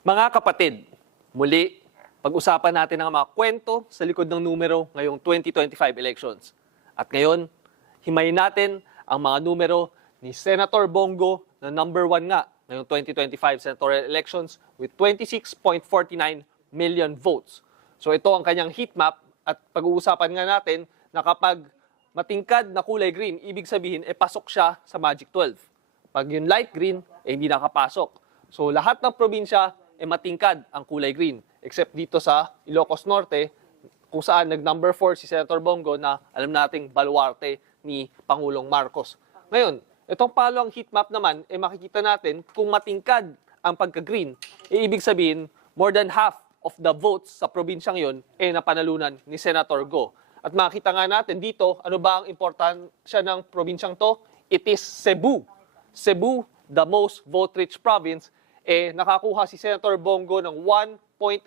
Mga kapatid, muli, pag-usapan natin ang mga kwento sa likod ng numero ngayong 2025 elections. At ngayon, himayin natin ang mga numero ni Senator Bongo na number 1 nga ngayong 2025 senatorial elections with 26.49 million votes. So ito ang kanyang heat map at pag-uusapan nga natin na kapag matingkad na kulay green, ibig sabihin pasok siya sa Magic 12. Pag yung light green, hindi nakapasok. So lahat ng probinsya matingkad ang kulay green, except dito sa Ilocos Norte, kung saan nag-number 4 si Senator Bongo na alam nating baluarte ni Pangulong Marcos. Ngayon, itong palong heat map naman, makikita natin kung matingkad ang pagka-green, ibig sabihin, more than half of the votes sa probinsyang yon napanalunan ni Senator Go. At makita nga natin dito, ano ba ang importansya ng probinsyang to? It is Cebu. Cebu, the most vote-rich province, nakakuha si Senator Bongo ng 1.8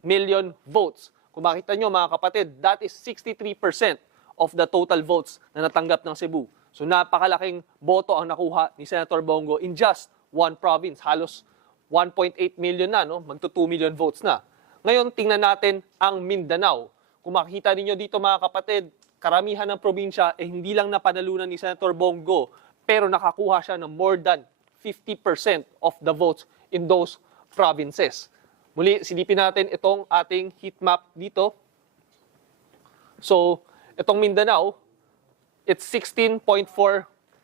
million votes. Kung makita nyo mga kapatid, that is 63% of the total votes na natanggap ng Cebu. So napakalaking boto ang nakuha ni Senator Bongo in just one province. Halos 1.8 million na, no? Magto 2 million votes na. Ngayon, tingnan natin ang Mindanao. Kung makikita ninyo dito mga kapatid, karamihan ng probinsya hindi lang napanalunan ni Senator Bongo, pero nakakuha siya ng more than 50% of the votes in those provinces. Muli, silipin natin itong ating heat map dito. So, itong Mindanao, it's 16.4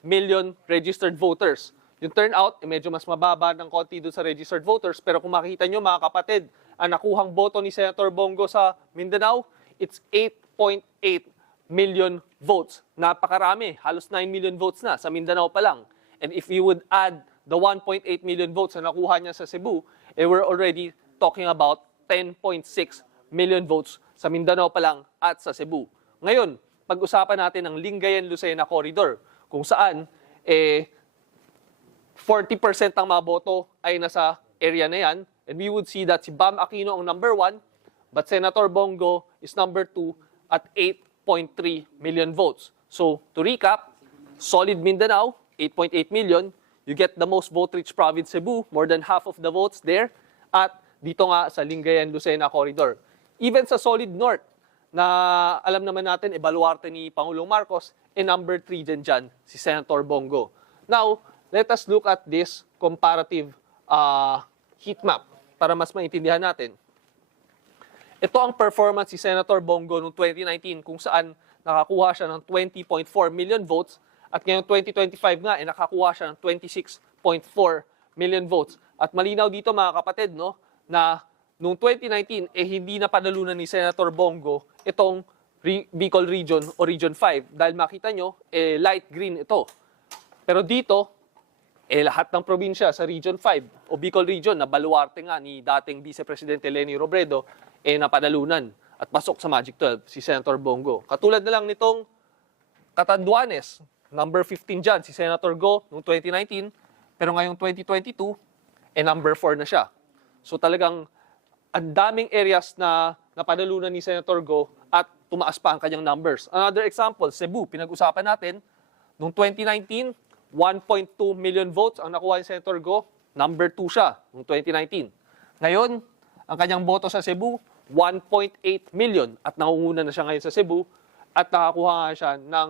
million registered voters. Yung turnout, medyo mas mababa ng konti doon sa registered voters, pero kung makikita nyo mga kapatid, ang nakuhang boto ni Senator Bongo sa Mindanao, it's 8.8 million votes. Napakarami, halos 9 million votes na sa Mindanao pa lang. And if you would add the 1.8 million votes na nakuha niya sa Cebu, we're already talking about 10.6 million votes sa Mindanao pa lang at sa Cebu. Ngayon, pag-usapan natin ang Lingayen-Lucena Corridor, kung saan 40% ng mga boto ay nasa area na yan. And we would see that si Bam Aquino ang number 1, but Senator Bongo is number 2 at 8.3 million votes. So, to recap, solid Mindanao, 8.8 million. You get the most vote-rich province, Cebu, more than half of the votes there. At dito nga sa Lingayen-Lucena Corridor. Even sa solid North, na alam naman natin, baluarte ni Pangulong Marcos, number 3 dyan si Senator Bongo. Now, let us look at this comparative heat map para mas maintindihan natin. Ito ang performance si Senator Bongo noong 2019 kung saan nakakuha siya ng 20.4 million votes at ngayong 2025 nga nakakuha siya ng 26.4 million votes. At malinaw dito mga kapatid, no, na noong 2019 hindi na panalunan ni Senator Bongo itong Bicol Region o Region 5 dahil makita nyo light green ito. Pero dito lahat ng probinsya sa Region 5 o Bicol Region na baluarte nga ni dating Vice Presidente Leni Robredo napanalunan at pasok sa Magic 12 si Senator Bongo. Katulad na lang nitong Catanduanes, number 15 dyan, si Senator Go noong 2019, pero ngayong 2022, number 4 na siya. So talagang ang daming areas na napanalunan ni Senator Go at tumaas pa ang kanyang numbers. Another example, Cebu, pinag-usapan natin, noong 2019, 1.2 million votes ang nakuha ni Senator Go, number 2 siya noong 2019. Ngayon, ang kanyang boto sa Cebu, 1.8 million at nangunguna na siya ngayon sa Cebu at nakakuha nga siya ng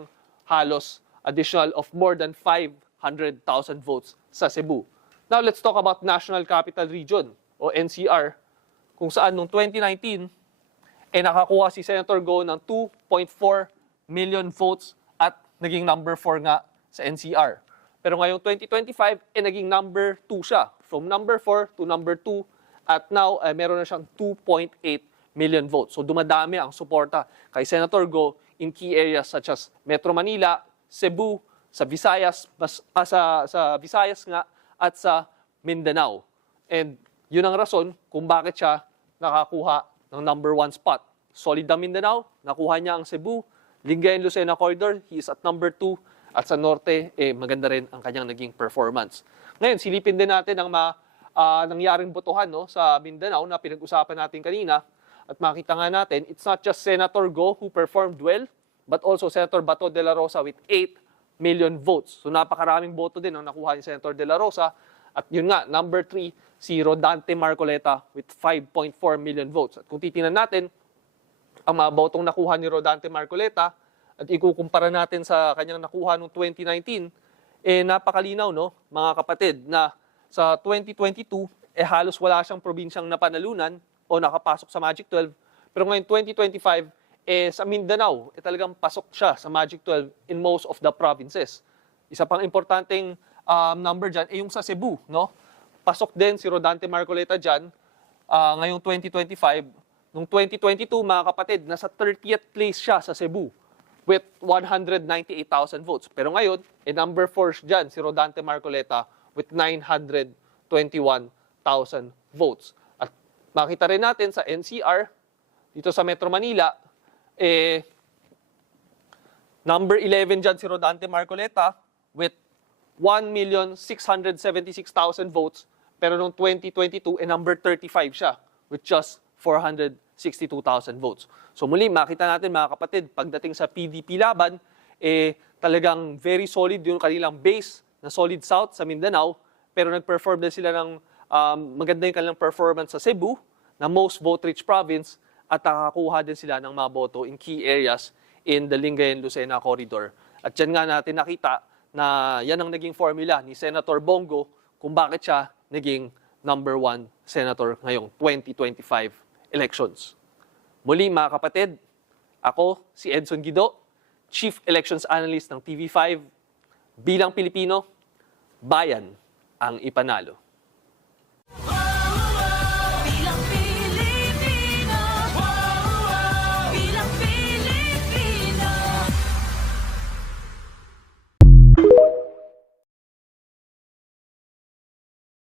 halos additional of more than 500,000 votes sa Cebu. Now, let's talk about National Capital Region o NCR kung saan noong 2019 nakakuha si Senator Go ng 2.4 million votes at naging number 4 nga sa NCR. Pero ngayong 2025 naging number 2 siya. From number 4 to number 2 at now meron na siyang 2.8 million votes. So dumadami ang suporta kay Senator Go in key areas such as Metro Manila, Cebu, sa Visayas, sa Visayas nga at sa Mindanao. And yun ang rason kung bakit siya nakakuha ng number 1 spot. Solid ang Mindanao, nakuha niya ang Cebu, Lingayen-Lucena Corridor, he is at number 2. At sa Norte, maganda rin ang kanyang naging performance. Ngayon, silipin din natin ang nangyaring botohan no, sa Mindanao na pinag-usapan natin kanina. At makita nga natin, it's not just Senator Go who performed well, but also Senator Bato de la Rosa with 8 million votes. So napakaraming boto din ang nakuha ni Senator de la Rosa. At yun nga, number 3, si Rodante Marcoleta with 5.4 million votes. At kung titingnan natin, ang mga botong nakuha ni Rodante Marcoleta at ikukumpara natin sa kanyang nakuha noong 2019, napakalinaw, no, mga kapatid, na sa 2022, halos wala siyang probinsyang napanalunan o nakapasok sa Magic 12. Pero ngayon, 2025, sa Mindanao, talagang pasok siya sa Magic 12 in most of the provinces. Isa pang importanteng number dyan, yung sa Cebu, no? Pasok din si Rodante Marcoleta dyan ngayong 2025. Noong 2022, mga kapatid, nasa 30th place siya sa Cebu with 198,000 votes. Pero ngayon, number 4 dyan, si Rodante Marcoleta with 921,000 votes. At makita rin natin sa NCR, dito sa Metro Manila, number 11 dyan si Rodante Marcoleta with 1,676,000 votes. Pero noong 2022, number 35 siya with just 462,000 votes. So muli, makita natin mga kapatid, pagdating sa PDP laban, talagang very solid yung kanilang base na solid South sa Mindanao, pero nag-perform din sila ng maganda yung kanilang performance sa Cebu, na most vote-rich province, at nakakuha din sila ng mga boto in key areas in the Lingayen-Lucena corridor. At dyan nga natin nakita na yan ang naging formula ni Senator Bongo kung bakit siya naging number 1 senator ngayong 2025 elections. Muli mga kapatid, ako si Edson Guido, Chief Elections Analyst ng TV5. Bilang Pilipino, bayan ang ipanalo.